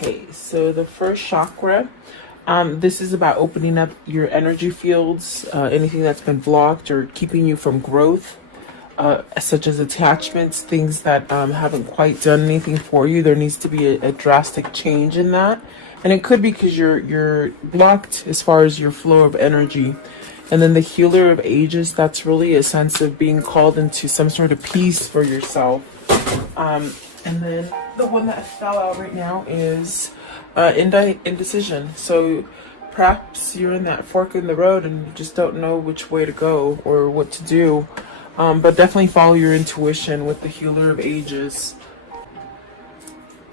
Okay, so the first chakra, this is about opening up your energy fields, anything that's been blocked or keeping you from growth, such as attachments, things that haven't quite done anything for you. There needs to be a drastic change in that. And it could be because you're blocked as far as your flow of energy. And then the healer of ages, that's really a sense of being called into some sort of peace for yourself. And then the one that fell out right now is indecision. So perhaps you're in that fork in the road and you just don't know which way to go or what to do. But definitely follow your intuition with the healer of ages.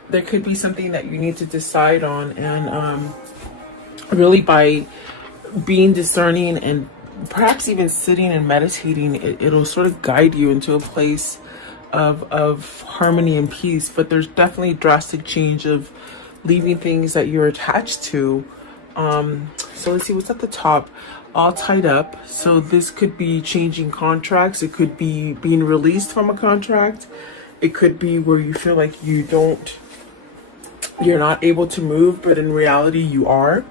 There could be something that you need to decide on, and really by being discerning and perhaps even sitting and meditating, it'll sort of guide you into a place of harmony and peace. But there's definitely drastic change of leaving things that you're attached to. So let's see what's at the top. All tied up. So this could be changing contracts. It could be being released from a contract. It could be where you feel like you're not able to move, but in reality you are.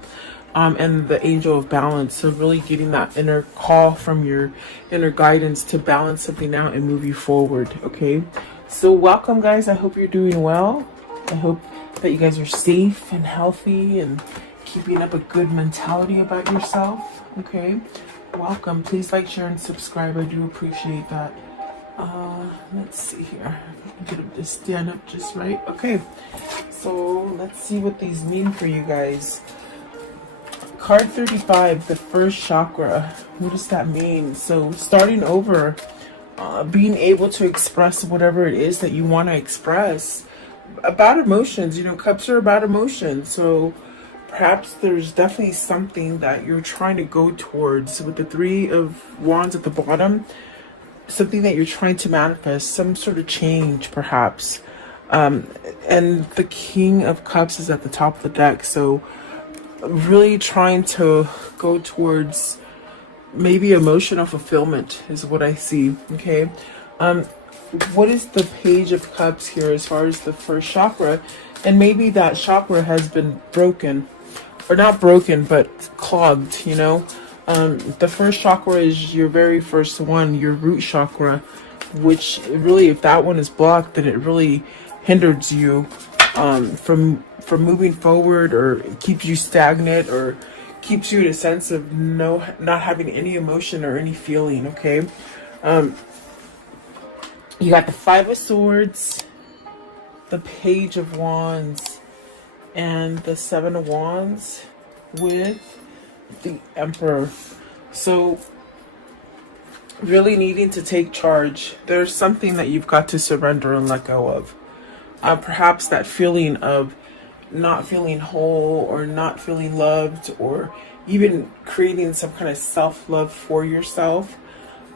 And the angel of balance. So really getting that inner call from your inner guidance to balance something out and move you forward. Okay. So welcome, guys. I hope you're doing well. I hope that you guys are safe and healthy and keeping up a good mentality about yourself. Okay. Welcome. Please like, share, and subscribe. I do appreciate that. Let's see here. Get this stand up just right. Okay. So let's see what these mean for you guys. Card 35, the first chakra. What does that mean? So starting over, being able to express whatever it is that you want to express about emotions. You know, cups are about emotions. So perhaps there's definitely something that you're trying to go towards with the Three of Wands at the bottom. Something that you're trying to manifest, some sort of change perhaps. And the King of Cups is at the top of the deck. So really trying to go towards maybe emotional fulfillment is what I see. Okay. What is the Page of Cups here as far as the first chakra? And maybe that chakra has been broken, or not broken, but clogged, you know. The first chakra is your very first one, your root chakra, which really, if that one is blocked, then it really hinders you from moving forward, or keeps you stagnant, or keeps you in a sense of not having any emotion or any feeling. Okay. You got the Five of Swords, the Page of Wands, and the Seven of Wands with the Emperor. So really needing to take charge. There's something that you've got to surrender and let go of. Perhaps that feeling of not feeling whole, or not feeling loved, or even creating some kind of self-love for yourself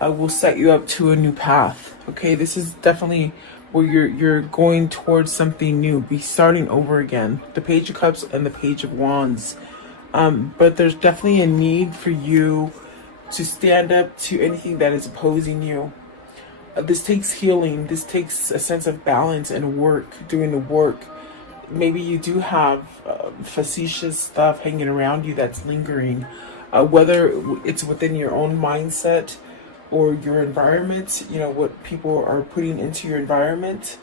will set you up to a new path. Okay, this is definitely where you're going towards something new, be starting over again. The Page of Cups and the Page of Wands. But there's definitely a need for you to stand up to anything that is opposing you. This takes healing. This takes a sense of balance and work, doing the work. Maybe you do have facetious stuff hanging around you that's lingering, whether it's within your own mindset or your environment, you know, what people are putting into your environment.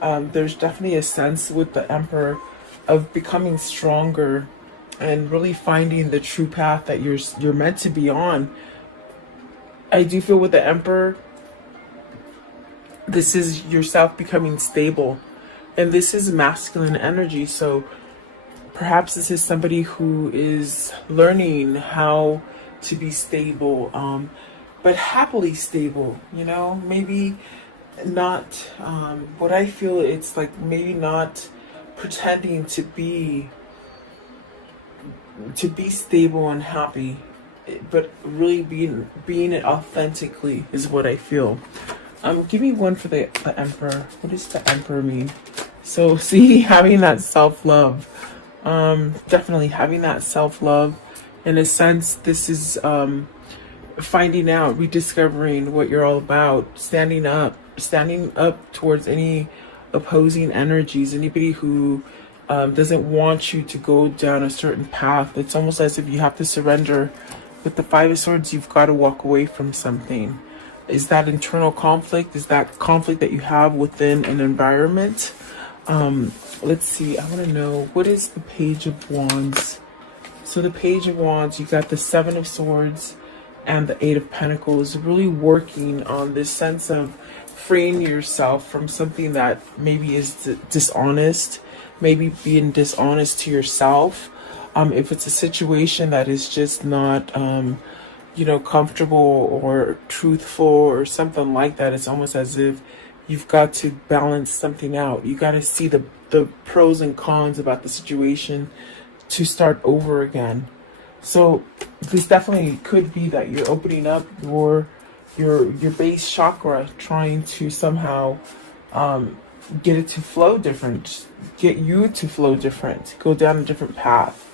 There's definitely a sense with the Emperor of becoming stronger and really finding the true path that you're meant to be on. I do feel with the Emperor, this is yourself becoming stable, and this is masculine energy. So perhaps this is somebody who is learning how to be stable, but happily stable, you know. Maybe not what I feel, it's like maybe not pretending to be stable and happy, but really being it authentically is what I feel. Give me one for the Emperor. What does the Emperor mean? So see, having that self-love, definitely having that self-love. In a sense, this is finding out, rediscovering what you're all about, standing up towards any opposing energies, anybody who doesn't want you to go down a certain path. It's almost as if you have to surrender. With the Five of Swords, you've got to walk away from something. Is that internal conflict? Is that conflict that you have within an environment? Let's see. I want to know, what is the Page of Wands? So the Page of Wands, you got the Seven of Swords and the Eight of Pentacles, really working on this sense of freeing yourself from something that maybe is dishonest, maybe being dishonest to yourself. If it's a situation that is just not, you know, comfortable or truthful or something like that, it's almost as if you've got to balance something out. You got to see the pros and cons about the situation to start over again. So this definitely could be that you're opening up your base chakra, trying to somehow get it to flow different, get you to flow different, go down a different path.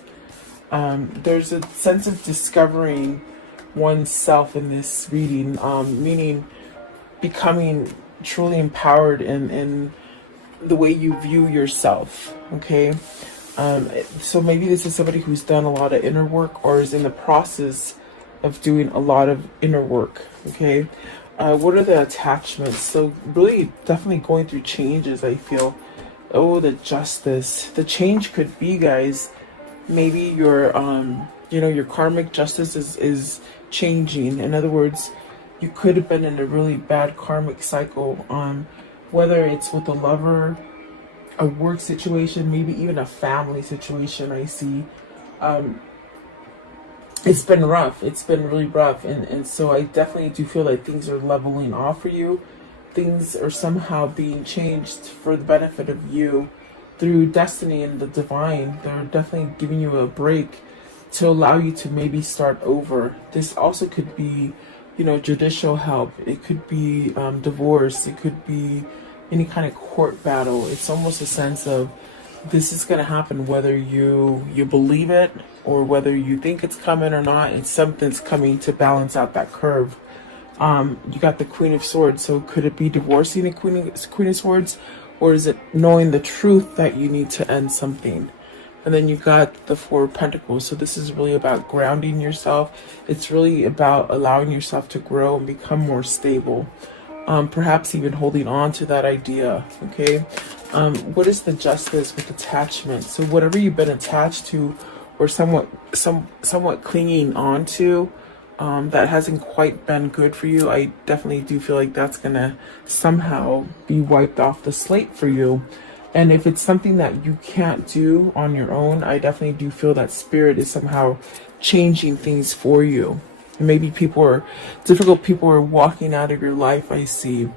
There's a sense of discovering oneself in this reading, meaning becoming truly empowered in the way you view yourself. Okay, so maybe this is somebody who's done a lot of inner work or is in the process of doing a lot of inner work. Okay, what are the attachments? So really definitely going through changes, I feel. Oh, the Justice. The change could be, guys, maybe your you know, your karmic justice is changing. In other words, you could have been in a really bad karmic cycle, whether it's with a lover, a work situation, maybe even a family situation. I see it's been rough. It's been really rough, and so I definitely do feel like things are leveling off for you. Things are somehow being changed for the benefit of you through destiny and the divine. They're definitely giving you a break to allow you to maybe start over. This also could be, you know, judicial help. It could be divorce. It could be any kind of court battle. It's almost a sense of this is going to happen whether you believe it or whether you think it's coming or not. It's something's coming to balance out that curve. You got the Queen of Swords. So could it be divorcing the Queen of Swords? Or is it knowing the truth that you need to end something? And then you got the Four of Pentacles. So this is really about grounding yourself. It's really about allowing yourself to grow and become more stable. Perhaps even holding on to that idea. Okay. What is the Justice with attachment? So whatever you've been attached to or somewhat clinging on to, that hasn't quite been good for you, I definitely do feel like that's gonna somehow be wiped off the slate for you. And if it's something that you can't do on your own, I definitely do feel that Spirit is somehow changing things for you. Maybe difficult people are walking out of your life, I see.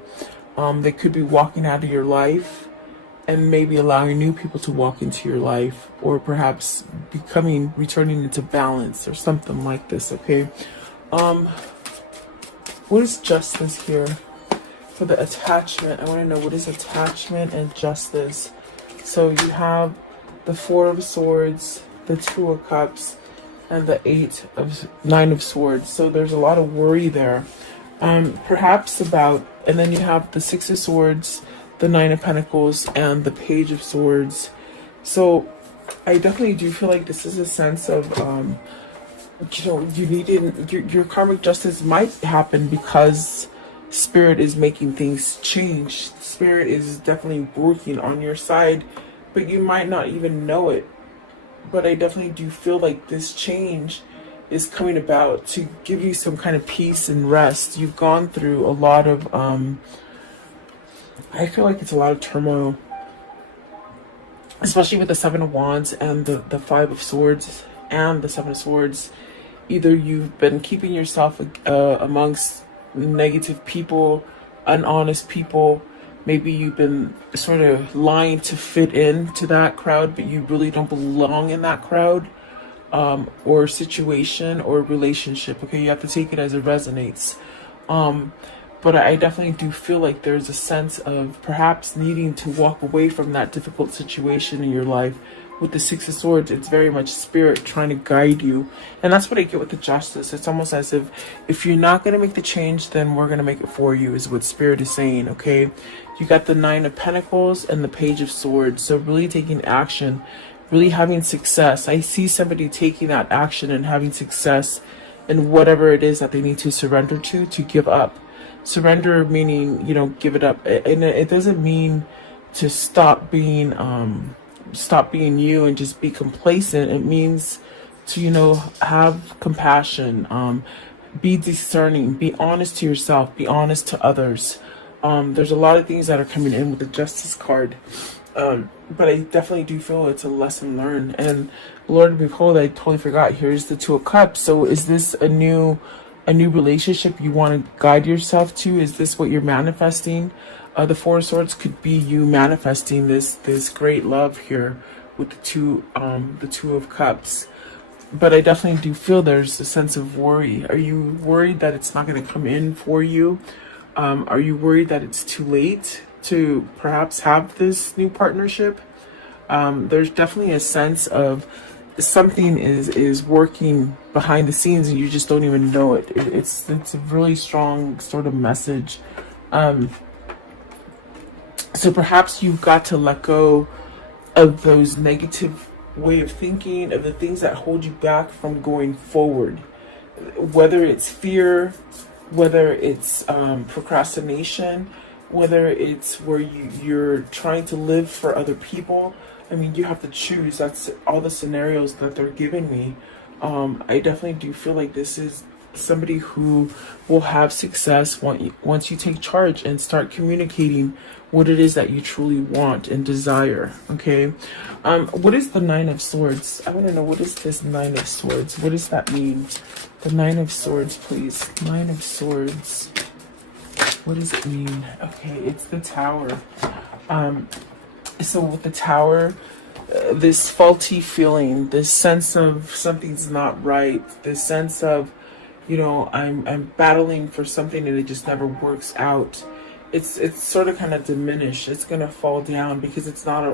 They could be walking out of your life and maybe allowing new people to walk into your life, or perhaps returning into balance or something like this, okay? What is Justice here? For the attachment, I want to know what is attachment and justice. So you have the Four of Swords, the Two of Cups, and the Nine of Swords. So there's a lot of worry there. Perhaps about, and then you have the Six of Swords, the Nine of Pentacles, and the Page of Swords. So I definitely do feel like this is a sense of, you know, you needed, your karmic justice might happen because Spirit is making things change. Spirit is definitely working on your side, but you might not even know it. But I definitely do feel like this change is coming about to give you some kind of peace and rest. You've gone through a lot of, I feel like it's a lot of turmoil, especially with the Seven of Wands and the Five of Swords and the Seven of Swords. Either you've been keeping yourself amongst negative people, unhonest people. Maybe you've been sort of lying to fit into that crowd, but you really don't belong in that crowd, or situation or relationship. Okay, you have to take it as it resonates. but I definitely do feel like there's a sense of perhaps needing to walk away from that difficult situation in your life. With the Six of Swords, it's very much spirit trying to guide you. And that's what I get with the Justice. It's almost as if you're not going to make the change, then we're going to make it for you, is what spirit is saying, okay? You got the Nine of Pentacles and the Page of Swords. So really taking action, really having success. I see somebody taking that action and having success in whatever it is that they need to surrender to give up. Surrender meaning, you know, give it up. And it doesn't mean to stop being you and just be complacent. It means to, you know, have compassion, be discerning, be honest to yourself, be honest to others. There's a lot of things that are coming in with the Justice card, but I definitely do feel it's a lesson learned. And Lord, behold, I totally forgot, here's the Two of Cups. So is this a new relationship you want to guide yourself to? Is this what you're manifesting? The Four of Swords could be you manifesting this great love here with the Two of Cups. But I definitely do feel there's a sense of worry. Are you worried that it's not going to come in for you? Are you worried that it's too late to perhaps have this new partnership? There's definitely a sense of something is working behind the scenes and you just don't even know it. It's a really strong sort of message. So perhaps you've got to let go of those negative way of thinking, of the things that hold you back from going forward. Whether it's fear, whether it's procrastination, whether it's where you're trying to live for other people. I mean, you have to choose. That's all the scenarios that they're giving me. I definitely do feel like this is somebody who will have success once you take charge and start communicating what it is that you truly want and desire. Okay, what is the Nine of Swords? I want to know, what is this Nine of Swords? What does that mean? The Nine of Swords, please. Nine of Swords. What does it mean? Okay, it's the Tower. So with the Tower, this faulty feeling, this sense of something's not right, this sense of, you know, I'm battling for something and it just never works out. It's sort of kind of diminished. It's going to fall down because it's not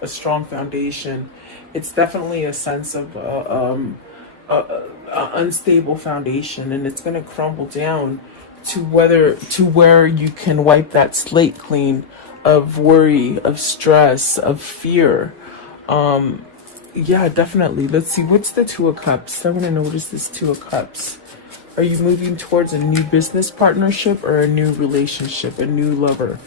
a strong foundation. It's definitely a sense of a unstable foundation, and it's going to crumble down to where you can wipe that slate clean of worry, of stress, of fear. Yeah, definitely. Let's see, what's the Two of Cups? I want to know, what is this Two of Cups? Are you moving towards a new business partnership or a new relationship, a new lover,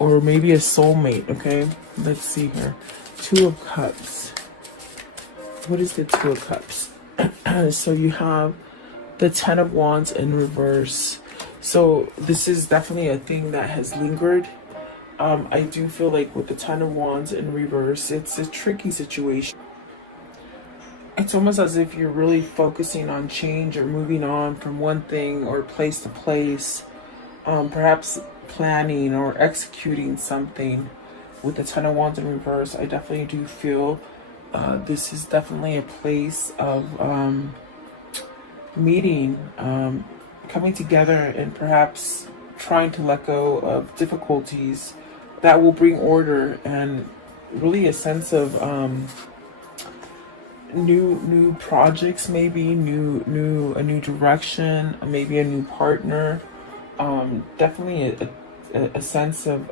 or maybe a soulmate? Okay, let's see here. Two of Cups. What is the Two of Cups? So you have the Ten of Wands in reverse. So this is definitely a thing that has lingered. I do feel like with the Ten of Wands in reverse, it's a tricky situation. It's almost as if you're really focusing on change or moving on from one thing or place to place, perhaps planning or executing something. With the Ten of Wands in reverse, I definitely do feel this is definitely a place of meeting, coming together, and perhaps trying to let go of difficulties that will bring order and really a sense of new projects, maybe a new direction, maybe a new partner. Definitely a sense of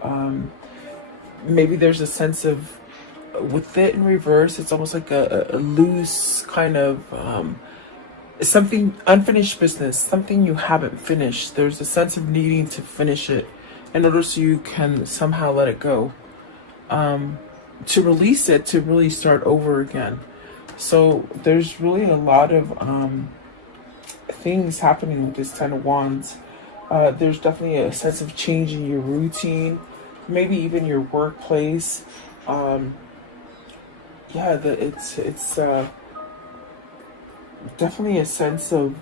maybe there's a sense of, with it in reverse, it's almost like a loose kind of something, unfinished business, something you haven't finished. There's a sense of needing to finish it in order so you can somehow let it go, to release it, to really start over again. So there's really a lot of things happening with this Ten of Wands. There's definitely a sense of change in your routine, maybe even your workplace. Yeah, it's definitely a sense of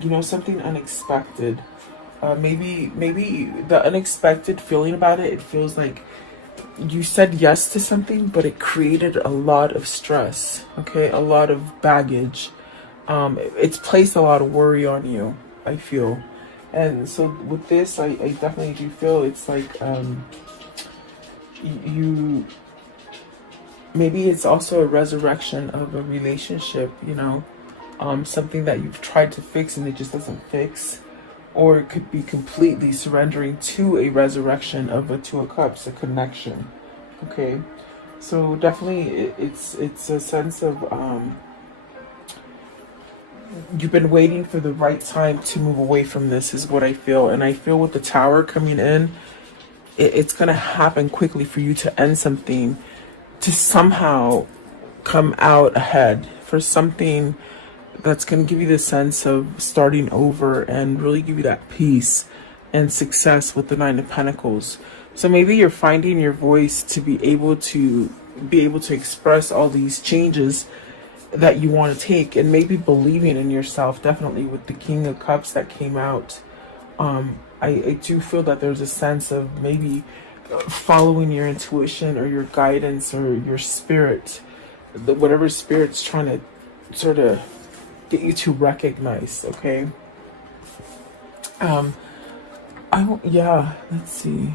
you know, something unexpected. Maybe the unexpected feeling about it. It feels like you said yes to something, but it created a lot of stress. Okay, a lot of baggage. It's placed a lot of worry on you. I feel. And so with this, I definitely do feel it's like you maybe it's also a resurrection of a relationship, you know, something that you've tried to fix and it just doesn't fix. Or it could be completely surrendering to a resurrection of a Two of Cups, a connection. Okay, so definitely it's a sense of you've been waiting for the right time to move away from this, is what I feel. And I feel with the Tower coming in, it's gonna happen quickly for you to end something, to somehow come out ahead for something that's going to give you the sense of starting over and really give you that peace and success with the Nine of Pentacles. So maybe you're finding your voice to be able to express all these changes that you want to take, and maybe believing in yourself, definitely with the King of Cups that came out. I do feel that there's a sense of maybe following your intuition or your guidance or your spirit, whatever spirit's trying to sort of get you to recognize. Okay. Let's see.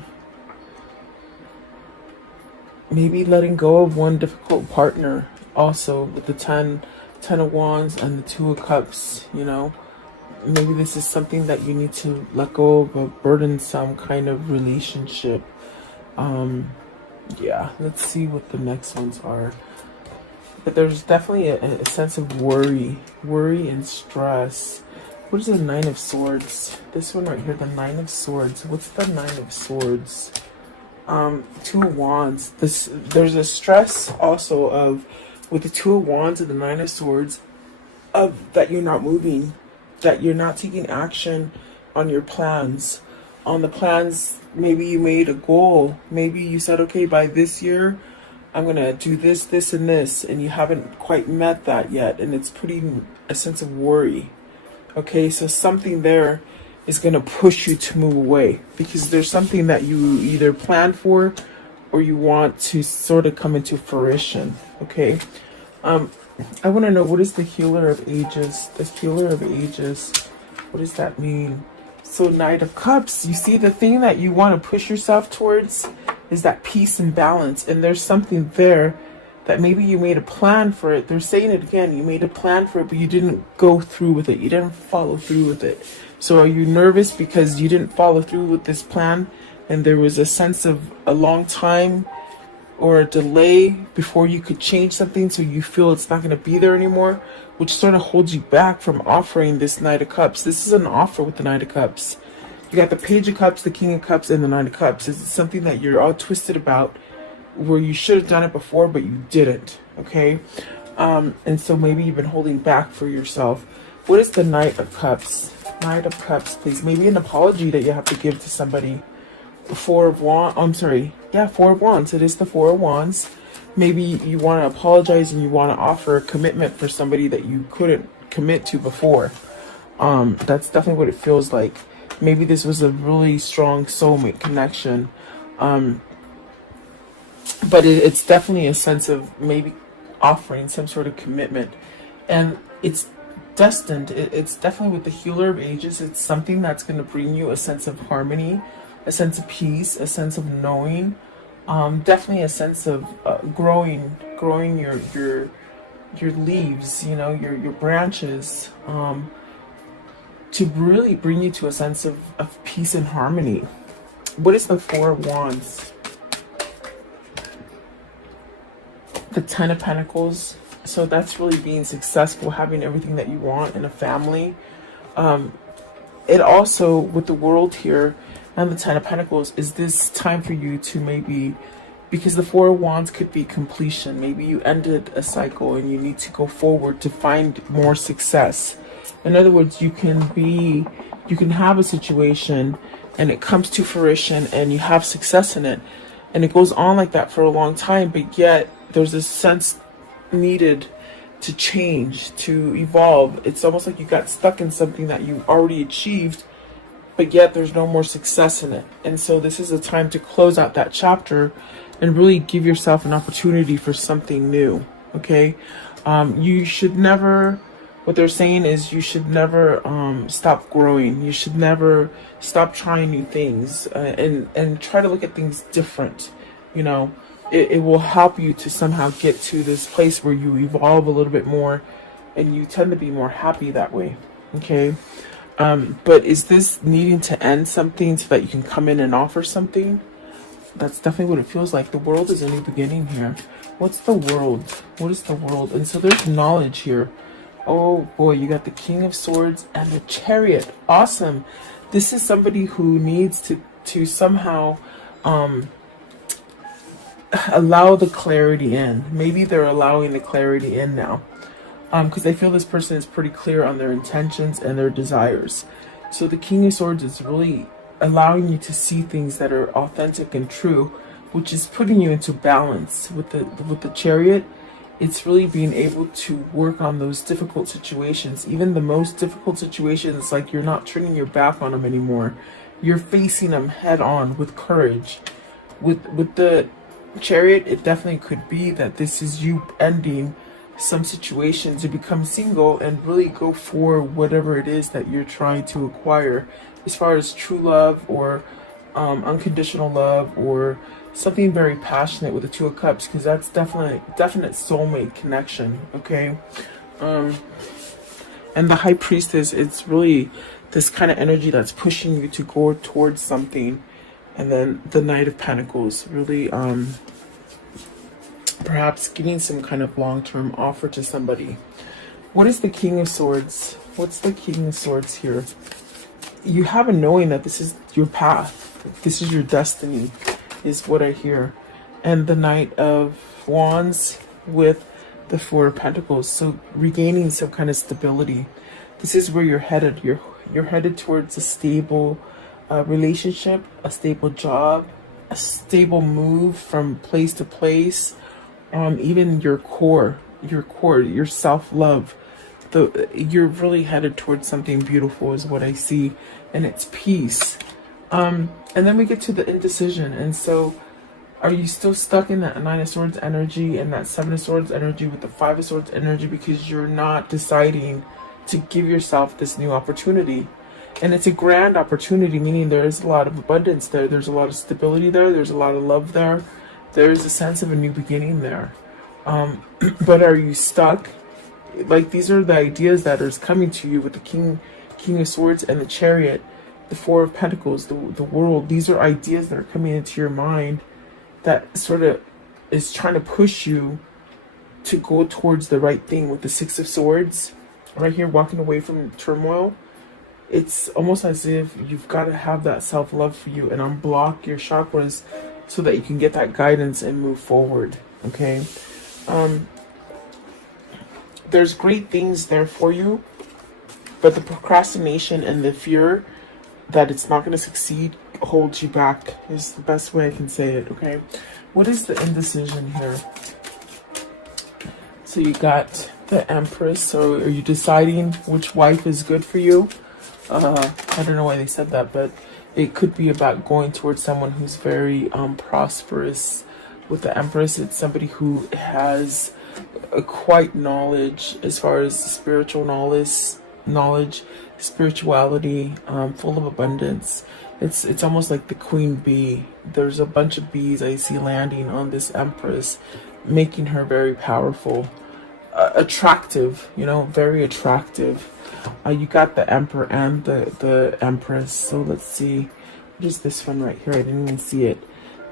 Maybe letting go of one difficult partner also with the 10 of Wands and the Two of Cups, you know. Maybe this is something that you need to let go of, a burdensome kind of relationship. Let's see what the next ones are. But there's definitely a sense of worry and stress. What is the Nine of Swords? This one right here, the Nine of Swords. What's the Nine of Swords? Two of Wands. There's a stress also of, with the Two of Wands and the Nine of Swords, of that you're not moving, that you're not taking action on your plans. On the plans, maybe you made a goal. Maybe you said, okay, by this year, I'm going to do this, this, and this, and you haven't quite met that yet, and it's putting a sense of worry. Okay, so something there is going to push you to move away, because there's something that you either planned for or you want to sort of come into fruition. Okay, I want to know, what is the Healer of Ages? The Healer of Ages, what does that mean? So Knight of Cups, you see, the thing that you want to push yourself towards is that peace and balance. And there's something there that maybe you made a plan for it. They're saying it again. You made a plan for it, but you didn't go through with it. You didn't follow through with it. So are you nervous because you didn't follow through with this plan? And there was a sense of a long time or a delay before you could change something, so you feel it's not going to be there anymore, which sort of holds you back from offering this Knight of Cups. This is an offer with the Knight of Cups. You got the Page of Cups, the King of Cups, and the Knight of Cups. Is it something that you're all twisted about, where you should have done it before, but you didn't? Okay. And so maybe you've been holding back for yourself. What is the Knight of Cups? Knight of Cups, please. Maybe an apology that you have to give to somebody. Four of Wands. I'm sorry. Yeah, Four of Wands. It is the Four of Wands. Maybe you want to apologize and you want to offer a commitment for somebody that you couldn't commit to before. That's definitely what it feels like. Maybe this was a really strong soulmate connection. But it's definitely a sense of maybe offering some sort of commitment. And it's destined. It's definitely with the Healer of Ages. It's something that's going to bring you a sense of harmony, a sense of peace, a sense of knowing. Definitely a sense of growing your leaves, you know, your branches, to really bring you to a sense of peace and harmony. What is the Four of Wands? The Ten of Pentacles. So that's really being successful, having everything that you want in a family. It also, with the World here and the Ten of Pentacles, is this time for you to maybe, because the Four of Wands could be completion. Maybe you ended a cycle and you need to go forward to find more success. In other words, you can have a situation and it comes to fruition and you have success in it, and it goes on like that for a long time, but yet there's a sense needed to change, to evolve. It's almost like you got stuck in something that you already achieved, but yet there's no more success in it. And so this is a time to close out that chapter and really give yourself an opportunity for something new. Okay, you should never what they're saying is you should never stop growing. You should never stop trying new things, and try to look at things different. You know, it will help you to somehow get to this place where you evolve a little bit more, and you tend to be more happy that way. Okay. But is this needing to end something so that you can come in and offer something? That's definitely what it feels like. The world is a new beginning here. What's the world? What is the world? And so there's knowledge here. Oh boy, you got the King of Swords and the Chariot. Awesome. This is somebody who needs to somehow allow the clarity in. Maybe they're allowing the clarity in now. Because I feel this person is pretty clear on their intentions and their desires. So the King of Swords is really allowing you to see things that are authentic and true, which is putting you into balance. With the Chariot, it's really being able to work on those difficult situations. Even the most difficult situations, like you're not turning your back on them anymore. You're facing them head on with courage. With the Chariot, it definitely could be that this is you ending some situation to become single and really go for whatever it is that you're trying to acquire, as far as true love or unconditional love, or something very passionate with the Two of Cups, because that's definite soulmate connection. Okay. And the High Priestess, it's really this kind of energy that's pushing you to go towards something. And then the Knight of Pentacles, really perhaps giving some kind of long-term offer to somebody. What is the King of Swords? What's the King of Swords here? You have a knowing that this is your path. This is your destiny, is what I hear. And the Knight of Wands with the Four of Pentacles. So regaining some kind of stability. This is where you're headed. You're headed towards a stable relationship, a stable job, a stable move from place to place. Even your core, your self-love, you're really headed towards something beautiful is what I see, and it's peace. And then we get to the indecision. And so are you still stuck in that Nine of Swords energy and that Seven of Swords energy with the Five of Swords energy, because you're not deciding to give yourself this new opportunity? And it's a grand opportunity, meaning there is a lot of abundance there. There's a lot of stability there. There's a lot of love there. There is a sense of a new beginning there. But are you stuck? Like, these are the ideas that are coming to you with the King of Swords and the Chariot, the Four of Pentacles, the world. These are ideas that are coming into your mind that sort of is trying to push you to go towards the right thing. With the Six of Swords right here, walking away from turmoil. It's almost as if you've got to have that self-love for you and unblock your chakras so that you can get that guidance and move forward. Okay. There's great things there for you, but the procrastination and the fear that it's not going to succeed holds you back, is the best way I can say it. Okay. What is the indecision here? So you got the Empress. So are you deciding which wife is good for you? I don't know why they said that, but it could be about going towards someone who's very prosperous. With the Empress, it's somebody who has quite knowledge as far as spiritual knowledge, spirituality, full of abundance. It's almost like the queen bee. There's a bunch of bees I see landing on this Empress, making her very powerful, attractive, very attractive. You got the Emperor and the Empress. So let's see. What is this one right here? I didn't even see it.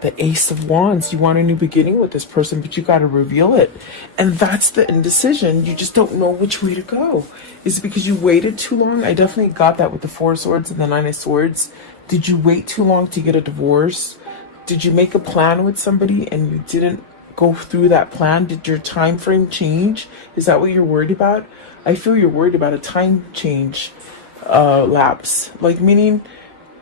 The Ace of Wands. You want a new beginning with this person, but you got to reveal it. And that's the indecision. You just don't know which way to go. Is it because you waited too long? I definitely got that with the Four of Swords and the Nine of Swords. Did you wait too long to get a divorce? Did you make a plan with somebody and you didn't go through that plan? Did your time frame change? Is that what you're worried about? I feel you're worried about a time change lapse. Like, meaning,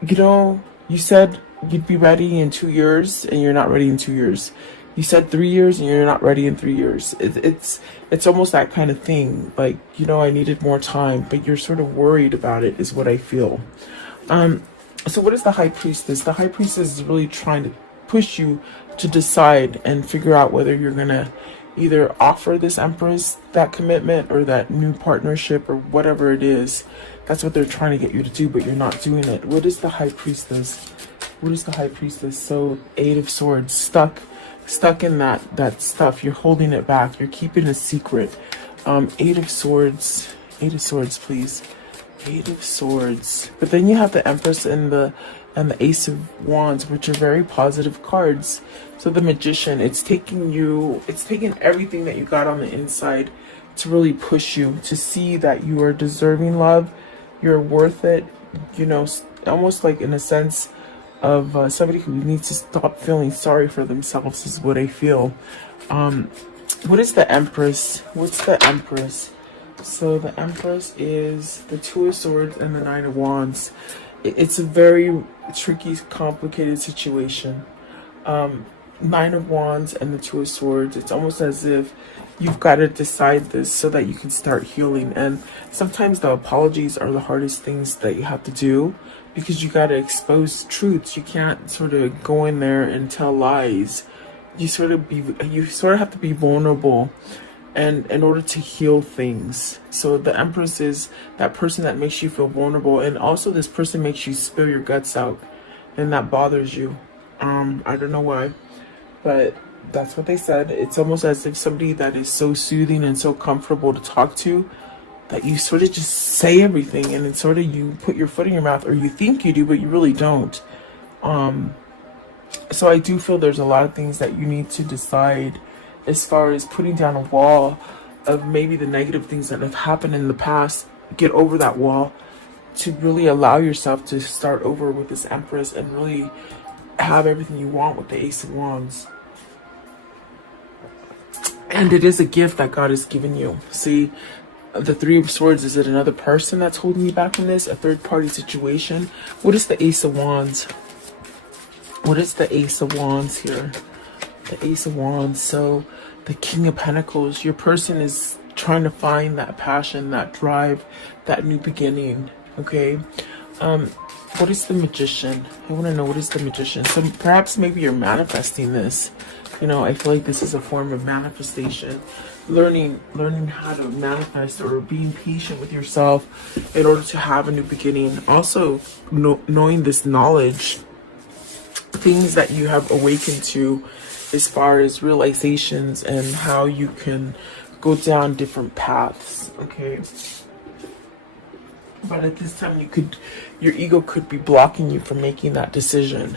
you said you'd be ready in 2 years and you're not ready in 2 years. You said 3 years and you're not ready in 3 years. It's almost that kind of thing. Like, I needed more time, but you're sort of worried about it, is what I feel. So what is the High Priestess? The High Priestess is really trying to push you to decide and figure out whether you're gonna either offer this Empress that commitment or that new partnership or whatever it is. That's what they're trying to get you to do, but you're not doing it. What is the High Priestess? What is the High Priestess? So 8 of Swords, stuck in that stuff. You're holding it back. You're keeping a secret. 8 of Swords. 8 of Swords, please. 8 of Swords. But then you have the Empress and the Ace of Wands, which are very positive cards. So the Magician, it's taking everything that you got on the inside to really push you to see that you are deserving love, you're worth it, you know, almost like in a sense of somebody who needs to stop feeling sorry for themselves is what I feel. What is the Empress? What's the Empress? So the Empress is the 2 of Swords and the 9 of Wands. It's a very tricky, complicated situation. 9 of Wands and the 2 of Swords. It's almost as if you've got to decide this so that you can start healing. And sometimes the apologies are the hardest things that you have to do, because you got to expose truths. You can't sort of go in there and tell lies. You sort of have to be vulnerable, and in order to heal things. So the Empress is that person that makes you feel vulnerable, and also this person makes you spill your guts out, and that bothers you. I don't know why, but that's what they said. It's almost as if somebody that is so soothing and so comfortable to talk to, that you sort of just say everything, and it's sort of, you put your foot in your mouth, or you think you do, but you really don't. So I do feel there's a lot of things that you need to decide as far as putting down a wall of maybe the negative things that have happened in the past. Get over that wall to really allow yourself to start over with this Empress and really have everything you want with the Ace of Wands. And it is a gift that God has given you. See, the 3 of Swords, is it another person that's holding you back in this? A third party situation? What is the Ace of Wands? What is the Ace of Wands here? The Ace of Wands. So the King of Pentacles, your person is trying to find that passion, that drive, that new beginning. Okay. What is the Magician? I want to know, what is the Magician? So perhaps maybe you're manifesting this. You know, I feel like this is a form of manifestation. Learning how to manifest, or being patient with yourself in order to have a new beginning. Also knowing this knowledge, things that you have awakened to as far as realizations and how you can go down different paths. Okay. But at this time, your ego could be blocking you from making that decision.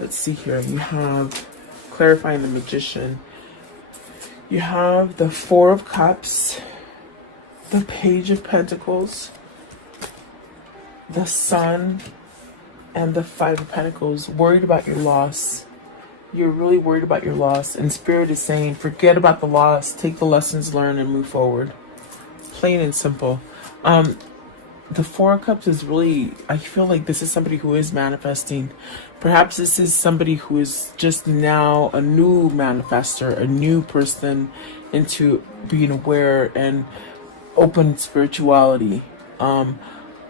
Let's see here. You have, clarifying the Magician, you have the 4 of Cups, the Page of Pentacles, the Sun, and the 5 of Pentacles. Worried about your loss. You're really worried about your loss, and Spirit is saying, forget about the loss, take the lessons learned and move forward. Plain and simple. The 4 of Cups is really, I feel like this is somebody who is manifesting. Perhaps this is somebody who is just now a new manifester, a new person into being aware and open spirituality. I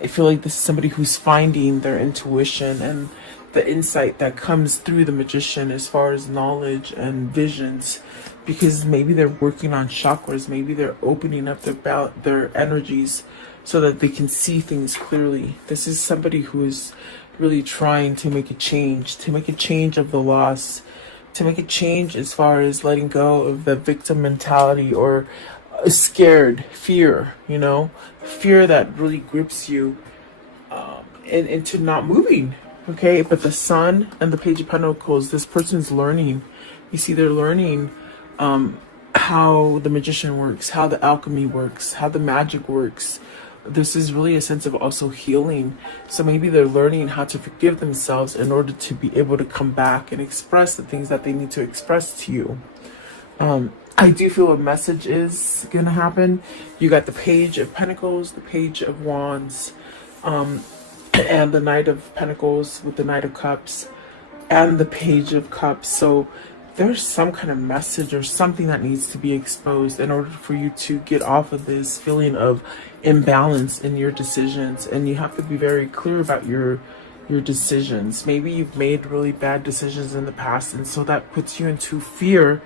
feel like this is somebody who's finding their intuition and the insight that comes through the Magician as far as knowledge and visions, because maybe they're working on chakras, maybe they're opening up their energies so that they can see things clearly. This is somebody who is really trying to make a change of the loss, to make a change as far as letting go of the victim mentality, or scared fear, you know, fear that really grips you into not moving. Okay, but the Sun and the Page of Pentacles, this person's learning. You see, they're learning how the Magician works, how the alchemy works, how the magic works. This is really a sense of also healing. So maybe they're learning how to forgive themselves in order to be able to come back and express the things that they need to express to you. I do feel a message is going to happen. You got the Page of Pentacles, the Page of Wands, and the Knight of Pentacles with the Knight of Cups and the Page of Cups. So there's some kind of message or something that needs to be exposed in order for you to get off of this feeling of imbalance in your decisions. And you have to be very clear about your decisions. Maybe you've made really bad decisions in the past, and so that puts you into fear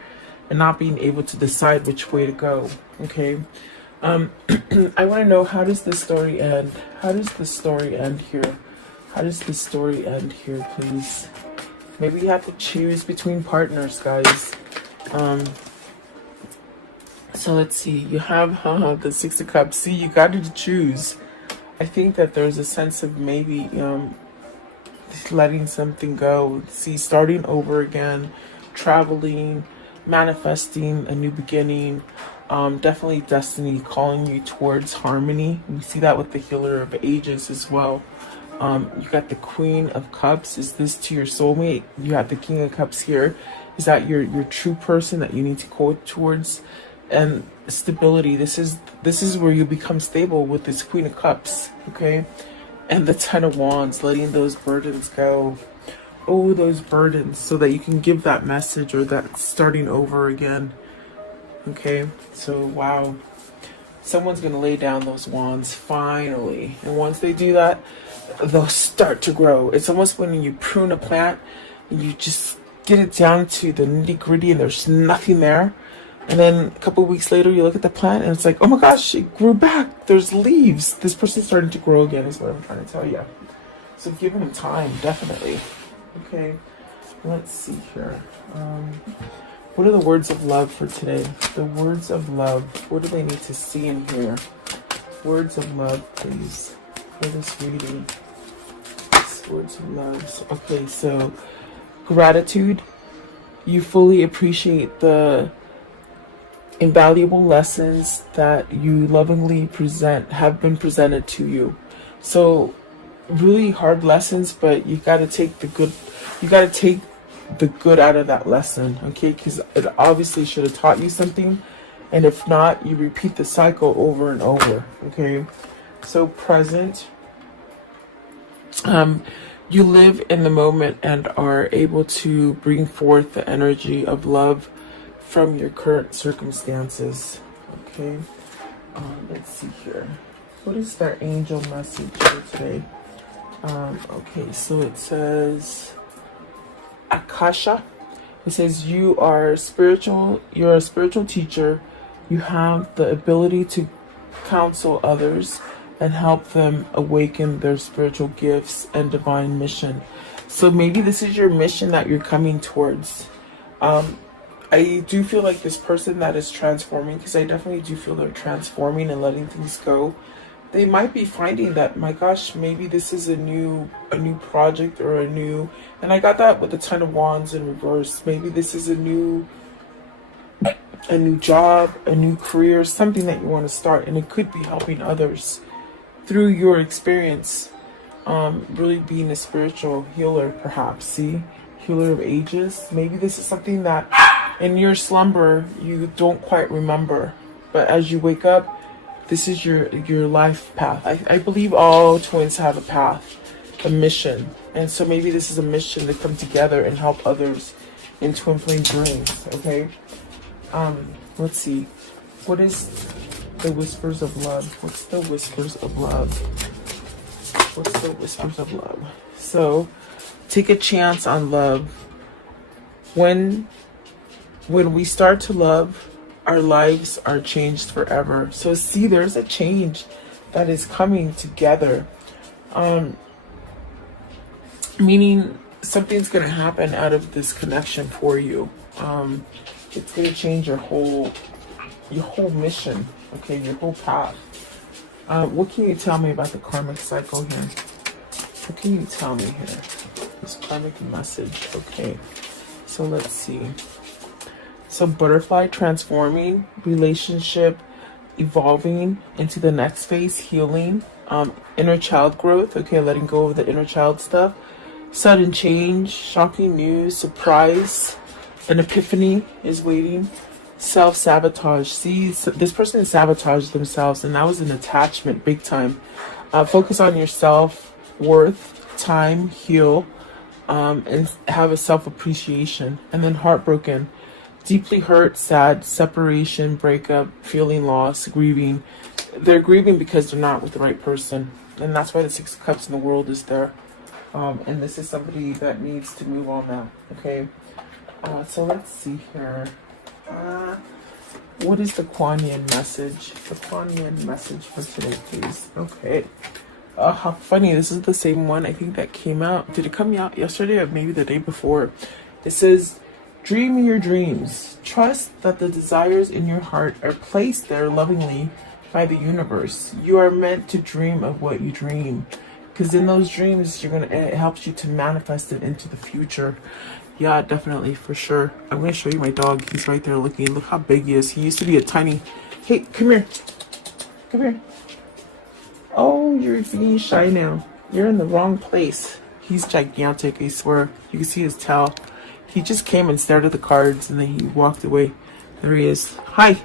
and not being able to decide which way to go. Okay. I want to know, how does this story end? How does the story end here? How does the story end here, please? Maybe you have to choose between partners, guys. So let's see. You have the Six of Cups. See, you got to choose. I think that there's a sense of maybe letting something go. See, starting over again, traveling, manifesting a new beginning. Definitely destiny calling you towards harmony. We see that with the Healer of Ages as well. You got the Queen of Cups. Is this to your soulmate? You have the King of Cups here. Is that your true person that you need to go towards? And stability. This is where you become stable with this Queen of Cups. Okay. And the Ten of Wands, letting those burdens go. Oh, those burdens, so that you can give that message, or that starting over again. Okay, so wow. Someone's going to lay down those wands, finally. And once they do that, they'll start to grow. It's almost when you prune a plant, and you just get it down to the nitty gritty and there's nothing there. And then a couple of weeks later, you look at the plant and it's like, oh my gosh, it grew back. There's leaves. This person's starting to grow again, is what I'm trying to tell you. So give them time, definitely. Okay, let's see here. What are the words of love for today? The words of love. What do they need to see in here? Words of love, please, for this reading. Words of love. Okay, so gratitude. You fully appreciate the invaluable lessons that you lovingly have been presented to you. So really hard lessons, but you got to take the good. You got to take the good out of that lesson, okay? Because it obviously should have taught you something, and if not, you repeat the cycle over and over. Okay, so present. You live in the moment and are able to bring forth the energy of love from your current circumstances. Okay, let's see here. What is their angel message for today? Okay, so it says Akasha. It says you are spiritual. You're a spiritual teacher. You have the ability to counsel others and help them awaken their spiritual gifts and divine mission. So maybe this is your mission that you're coming towards. I do feel like this person that is transforming, because I definitely do feel they're transforming and letting things go. They might be finding that, my gosh, maybe this is a new project, or and I got that with the Ten of Wands in reverse. Maybe this is a new job, a new career, something that you want to start, and it could be helping others through your experience. Really being a spiritual healer, perhaps. See, Healer of Ages. Maybe this is something that in your slumber you don't quite remember, but as you wake up, this is your life path. I believe all twins have a path, a mission, and so maybe this is a mission to come together and help others in twin flame dreams. Okay, let's see. What is the whispers of love? What's the whispers of love? What's the whispers of love? So, take a chance on love. When we start to love, our lives are changed forever. So see, there's a change that is coming together. Meaning something's going to happen out of this connection for you. It's going to change your whole mission. Okay, your whole path. What can you tell me about the karmic cycle here? What can you tell me here? This karmic message. Okay, so let's see. So butterfly transforming, relationship evolving into the next phase, healing, inner child growth. Okay, letting go of the inner child stuff. Sudden change, shocking news, surprise, an epiphany is waiting. Self-sabotage. See, so this person sabotaged themselves, and that was an attachment, big time. Focus on your self-worth, time, heal, and have a self-appreciation. And then heartbroken, deeply hurt, sad, separation, breakup, feeling loss, grieving. They're grieving because they're not with the right person, and that's why the Six of Cups in the world is there. And this is somebody that needs to move on now. Okay, so let's see here. What is the Kuan Yin message? The Kuan Yin message for today, please. Okay. How funny. This is the same one I think that came out. Did it come out yesterday or maybe the day before? It says, dream your dreams. Trust that the desires in your heart are placed there lovingly by the universe. You are meant to dream of what you dream. Because in those dreams, it helps you to manifest it into the future. Yeah, definitely, for sure. I'm going to show you my dog. He's right there looking. Look how big he is. He used to be a tiny... Hey, come here. Come here. Oh, you're being shy now. You're in the wrong place. He's gigantic, I swear. You can see his tail. He just came and stared at the cards and then he walked away. There he is. Hi.